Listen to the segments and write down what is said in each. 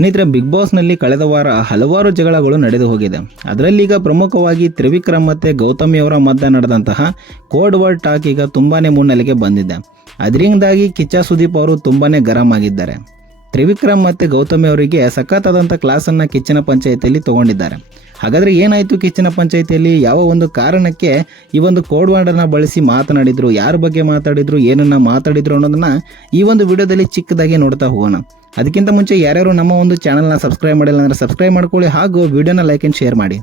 ಸ್ನೇಹಿತರೆ ಬಿಗ್ ಬಾಸ್ನಲ್ಲಿ ಕಳೆದ ವಾರ ಹಲವಾರು ಜಗಳಗಳು ನಡೆದು ಹೋಗಿದೆ. ಅದರಲ್ಲೀಗ ಪ್ರಮುಖವಾಗಿ ತ್ರಿವಿಕ್ರಮ್ ಮತ್ತು ಗೌತಮಿಯವರ ಮಧ್ಯೆ ನಡೆದಂತಹ ಕೋಡ್ ವರ್ಡ್ ಟಾಕ್ ಈಗ ತುಂಬಾನೇ ಮುನ್ನೆಲೆಗೆ ಬಂದಿದೆ. ಅದರಿಂದಾಗಿ ಕಿಚ್ಚ ಸುದೀಪ್ ಅವರು ತುಂಬಾನೇ ಗರಂ ಆಗಿದ್ದಾರೆ. ತ್ರಿವಿಕ್ರಮ್ ಮತ್ತು ಗೌತಮಿ ಅವರಿಗೆ ಸಖತ್ತಾದಂಥ ಕ್ಲಾಸನ್ನು ಕಿಚ್ಚನ ಪಂಚಾಯಿತಿಯಲ್ಲಿ ತಗೊಂಡಿದ್ದಾರೆ. ಹಾಗಾದರೆ ಏನಾಯಿತು ಕಿಚ್ಚನ ಪಂಚಾಯಿತಿಯಲ್ಲಿ? ಯಾವ ಒಂದು ಕಾರಣಕ್ಕೆ ಈ ಒಂದು ಕೋಡ್ ವರ್ಡನ್ನು ಬಳಸಿ ಮಾತನಾಡಿದರು? ಯಾರ ಬಗ್ಗೆ ಮಾತಾಡಿದರು? ಏನನ್ನು ಮಾತಾಡಿದರು ಅನ್ನೋದನ್ನು ಈ ಒಂದು ವಿಡಿಯೋದಲ್ಲಿ ಚಿಕ್ಕದಾಗಿ ನೋಡ್ತಾ ಹೋಗೋಣ. ಅದಕ್ಕಿಂತ ಮುಂಚೆ ಯಾರ್ಯಾರು ನಮ್ಮ ಒಂದು ಚಾನಲ್ನ ಸಬ್ಸ್ಕ್ರೈಬ್ ಮಾಡಿಲ್ಲ ಅಂದರೆ ಸಬ್ಸ್ಕ್ರೈಬ್ ಮಾಡ್ಕೊಳ್ಳಿ ಹಾಗೂ ವಿಡಿಯೋನ ಲೈಕ್ ಆ್ಯಂಡ್ ಶೇರ್ ಮಾಡಿ.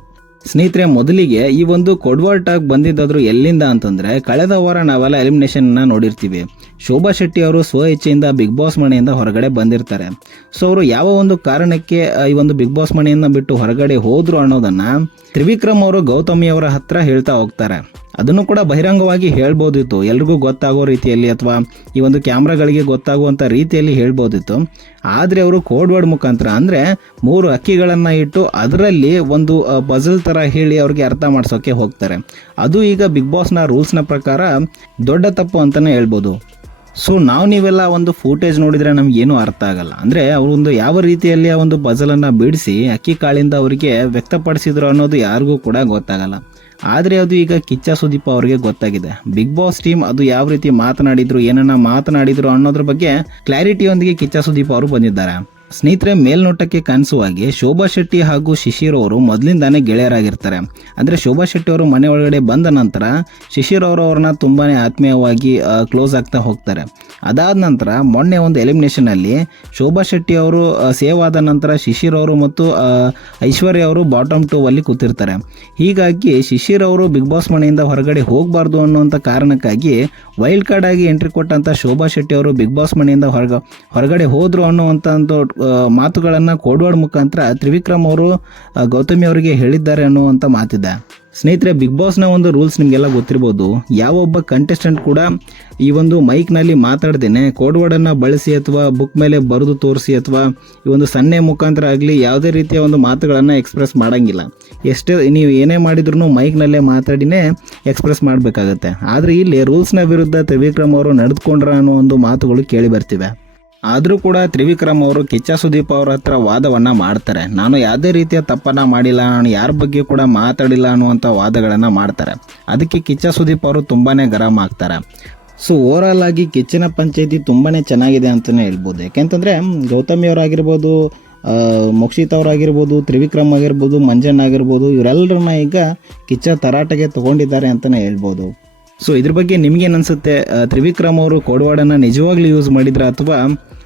ಸ್ನೇಹಿತರೆ, ಮೊದಲಿಗೆ ಈ ಒಂದು ಕೊಡ್ವರ್ಟ್ ಟಾಕ್ ಬಂದಿದ್ದಾದ್ರು ಎಲ್ಲಿಂದ ಅಂತಂದ್ರೆ, ಕಳೆದ ವಾರ ನಾವೆಲ್ಲ ಎಲಿಮಿನೇಷನ್ ನೋಡಿರ್ತೀವಿ. ಶೋಭಾ ಶೆಟ್ಟಿ ಅವರು ಸ್ವ ಇಚ್ಛೆಯಿಂದ ಬಿಗ್ ಬಾಸ್ ಮನೆಯಿಂದ ಹೊರಗಡೆ ಬಂದಿರ್ತಾರೆ. ಸೊ ಅವರು ಯಾವ ಒಂದು ಕಾರಣಕ್ಕೆ ಈ ಒಂದು ಬಿಗ್ ಬಾಸ್ ಮನೆಯನ್ನ ಬಿಟ್ಟು ಹೊರಗಡೆ ಹೋದ್ರು ಅನ್ನೋದನ್ನ ತ್ರಿವಿಕ್ರಮ್ ಅವರು ಗೌತಮಿ ಅವರ ಹತ್ರ ಹೇಳ್ತಾ ಹೋಗ್ತಾರೆ. ಅದನ್ನು ಕೂಡ ಬಹಿರಂಗವಾಗಿ ಹೇಳ್ಬೋದಿತ್ತು. ಎಲ್ರಿಗೂ ಗೊತ್ತಾಗೋ ರೀತಿಯಲ್ಲಿ ಅಥವಾ ಈ ಒಂದು ಕ್ಯಾಮ್ರಾಗಳಿಗೆ ಗೊತ್ತಾಗುವಂಥ ರೀತಿಯಲ್ಲಿ ಹೇಳ್ಬೋದಿತ್ತು. ಆದರೆ ಅವರು ಕೋಡ್ ವರ್ಡ್ ಮುಖಾಂತರ ಅಂದರೆ ಮೂರು ಅಕ್ಕಿಗಳನ್ನು ಇಟ್ಟು ಅದರಲ್ಲಿ ಒಂದು ಬಜಲ್ ಥರ ಹೇಳಿ ಅವ್ರಿಗೆ ಅರ್ಥ ಮಾಡಿಸೋಕೆ ಹೋಗ್ತಾರೆ. ಅದು ಈಗ ಬಿಗ್ ಬಾಸ್ನ ರೂಲ್ಸ್ನ ಪ್ರಕಾರ ದೊಡ್ಡ ತಪ್ಪು ಅಂತಲೇ ಹೇಳ್ಬೋದು. ಸೊ ನಾವು ನೀವೆಲ್ಲ ಒಂದು ಫೂಟೇಜ್ ನೋಡಿದರೆ ನಮಗೇನು ಅರ್ಥ ಆಗಲ್ಲ. ಅಂದರೆ ಒಂದು ಯಾವ ರೀತಿಯಲ್ಲಿ ಆ ಒಂದು ಪಜಲನ್ನು ಬಿಡಿಸಿ ಅಕ್ಕಿ ಕಾಳಿಂದ ಅವರಿಗೆ ವ್ಯಕ್ತಪಡಿಸಿದ್ರು ಅನ್ನೋದು ಯಾರಿಗೂ ಕೂಡ ಗೊತ್ತಾಗಲ್ಲ. ಆದರೆ ಅದು ಈಗ ಕಿಚ್ಚ ಸುದೀಪ್ ಅವರಿಗೆ ಗೊತ್ತಾಗಿದೆ. ಬಿಗ್ ಬಾಸ್ ಟೀಮ್ ಅದು ಯಾವ ರೀತಿ ಮಾತನಾಡಿದ್ರು, ಏನನ್ನ ಮಾತನಾಡಿದ್ರು ಅನ್ನೋದ್ರ ಬಗ್ಗೆ ಕ್ಲಾರಿಟಿಯೊಂದಿಗೆ ಕಿಚ್ಚ ಸುದೀಪ್ ಅವರು ಬಂದಿದ್ದಾರೆ. ಸ್ನೇಹಿತರೆ, ಮೇಲ್ನೋಟಕ್ಕೆ ಕಾಣಿಸುವಾಗೆ ಶೋಭಾ ಶೆಟ್ಟಿ ಹಾಗೂ ಶಿಶಿರ್ ಅವರು ಮೊದಲಿಂದಾನೇ ಗೆಳೆಯರಾಗಿರ್ತಾರೆ. ಅಂದರೆ ಶೋಭಾ ಶೆಟ್ಟಿ ಅವರು ಮನೆ ಒಳಗಡೆ ಬಂದ ನಂತರ ಶಿಶಿರ್ ಅವರು ಅವ್ರನ್ನ ತುಂಬಾ ಆತ್ಮೀಯವಾಗಿ ಕ್ಲೋಸ್ ಆಗ್ತಾ ಹೋಗ್ತಾರೆ. ಅದಾದ ನಂತರ ಮೊನ್ನೆ ಒಂದು ಎಲಿಮಿನೇಷನಲ್ಲಿ ಶೋಭಾ ಶೆಟ್ಟಿ ಅವರು ಸೇವ್ ಆದ ನಂತರ ಶಿಶಿರ್ ಅವರು ಮತ್ತು ಐಶ್ವರ್ಯ ಅವರು ಬಾಟಮ್ ಟೂ ಅಲ್ಲಿ ಕೂತಿರ್ತಾರೆ. ಹೀಗಾಗಿ ಶಿಶಿರ್ ಅವರು ಬಿಗ್ ಬಾಸ್ ಮನೆಯಿಂದ ಹೊರಗಡೆ ಹೋಗಬಾರ್ದು ಅನ್ನುವಂಥ ಕಾರಣಕ್ಕಾಗಿ ವೈಲ್ಡ್ ಕಾರ್ಡ್ ಆಗಿ ಎಂಟ್ರಿ ಕೊಟ್ಟಂಥ ಶೋಭಾ ಶೆಟ್ಟಿ ಅವರು ಬಿಗ್ ಬಾಸ್ ಮನೆಯಿಂದ ಹೊರಗ, ಹೊರಗಡೆ ಹೋದರು ಅನ್ನುವಂಥ ಮಾತುಗಳನ್ನು ಕೋಡ್ವಾಡ್ ಮುಖಾಂತರ ತ್ರಿವಿಕ್ರಮ್ ಅವರು ಗೌತಮಿ ಅವರಿಗೆ ಹೇಳಿದ್ದಾರೆ ಅನ್ನುವಂಥ ಮಾತಿದೆ. ಸ್ನೇಹಿತರೆ, ಬಿಗ್ ಬಾಸ್ನ ಒಂದು ರೂಲ್ಸ್ ನಿಮಗೆಲ್ಲ ಗೊತ್ತಿರ್ಬೋದು. ಯಾವೊಬ್ಬ ಕಂಟೆಸ್ಟೆಂಟ್ ಕೂಡ ಈ ಒಂದು ಮೈಕ್ನಲ್ಲಿ ಮಾತಾಡ್ದೇನೆ ಕೋಡ್ವರ್ಡನ್ನು ಬಳಸಿ ಅಥವಾ ಬುಕ್ ಮೇಲೆ ಬರೆದು ತೋರಿಸಿ ಅಥವಾ ಈ ಒಂದು ಸನ್ನೆ ಮುಖಾಂತರ ಆಗಲಿ ಯಾವುದೇ ರೀತಿಯ ಒಂದು ಮಾತುಗಳನ್ನು ಎಕ್ಸ್ಪ್ರೆಸ್ ಮಾಡೋಂಗಿಲ್ಲ. ಎಷ್ಟೇ, ನೀವು ಏನೇ ಮಾಡಿದ್ರೂ ಮೈಕ್ನಲ್ಲೇ ಮಾತಾಡಿನೇ ಎಕ್ಸ್ಪ್ರೆಸ್ ಮಾಡಬೇಕಾಗತ್ತೆ. ಆದರೆ ಇಲ್ಲಿ ರೂಲ್ಸ್ನ ವಿರುದ್ಧ ತ್ರಿವಿಕ್ರಮ್ ಅವರು ನಡೆದುಕೊಂಡ್ರ ಅನ್ನೋ ಒಂದು ಮಾತುಗಳು ಕೇಳಿ ಬರ್ತಿವೆ. ಆದರೂ ಕೂಡ ತ್ರಿವಿಕ್ರಮ್ ಅವರು ಕಿಚ್ಚ ಸುದೀಪ್ ಅವ್ರ ಹತ್ರ ವಾದವನ್ನು ಮಾಡ್ತಾರೆ. ನಾನು ಯಾವುದೇ ರೀತಿಯ ತಪ್ಪನ್ನು ಮಾಡಿಲ್ಲ, ನಾನು ಯಾರ ಬಗ್ಗೆ ಕೂಡ ಮಾತಾಡಿಲ್ಲ ಅನ್ನುವಂಥ ವಾದಗಳನ್ನು ಮಾಡ್ತಾರೆ. ಅದಕ್ಕೆ ಕಿಚ್ಚ ಸುದೀಪ್ ಅವರು ತುಂಬಾ ಗರಂ ಆಗ್ತಾರೆ. ಸೊ ಓವರಾಲ್ ಆಗಿ ಕಿಚ್ಚಿನ ಪಂಚಾಯತಿ ತುಂಬಾ ಚೆನ್ನಾಗಿದೆ ಅಂತಲೇ ಹೇಳ್ಬೋದು. ಯಾಕೆಂತಂದರೆ, ಗೌತಮಿ ಅವರಾಗಿರ್ಬೋದು ಮೋಕ್ಷಿತ್ ಅವರಾಗಿರ್ಬೋದು, ತ್ರಿವಿಕ್ರಮ್ ಆಗಿರ್ಬೋದು ಮಂಜನ್ ಆಗಿರ್ಬೋದು ಇವರೆಲ್ಲರನ್ನ ಈಗ ಕಿಚ್ಚ ತರಾಟೆಗೆ ತಗೊಂಡಿದ್ದಾರೆ ಅಂತಲೇ ಹೇಳ್ಬೋದು. ಸೊ ಇದ್ರ ಬಗ್ಗೆ ನಿಮ್ಗೇನು ಅನ್ಸುತ್ತೆ? ತ್ರಿವಿಕ್ರಮ್ ಅವರು ಕೋಡ್ವಾಡನ್ನು ನಿಜವಾಗ್ಲೂ ಯೂಸ್ ಮಾಡಿದ್ರ ಅಥವಾ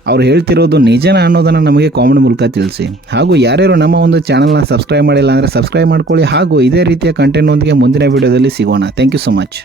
ಅವ್ರು ಹೇಳ್ತಿರೋದು ನಿಜನ ಅನ್ನೋದನ್ನು ನಮಗೆ ಕಾಮೆಂಟ್ ಮೂಲಕ ತಿಳಿಸಿ. ಹಾಗೂ ಯಾರ್ಯಾರು ನಮ್ಮ ಒಂದು ಚಾನಲ್ನ ಸಬ್ಸ್ಕ್ರೈಬ್ ಮಾಡಿಲ್ಲ ಅಂದರೆ ಸಬ್ಸ್ಕ್ರೈಬ್ ಮಾಡ್ಕೊಳ್ಳಿ ಹಾಗೂ ಇದೇ ರೀತಿಯ ಕಂಟೆಂಟ್ನೊಂದಿಗೆ ಮುಂದಿನ ವಿಡಿಯೋದಲ್ಲಿ ಸಿಗೋಣ. Thank you so much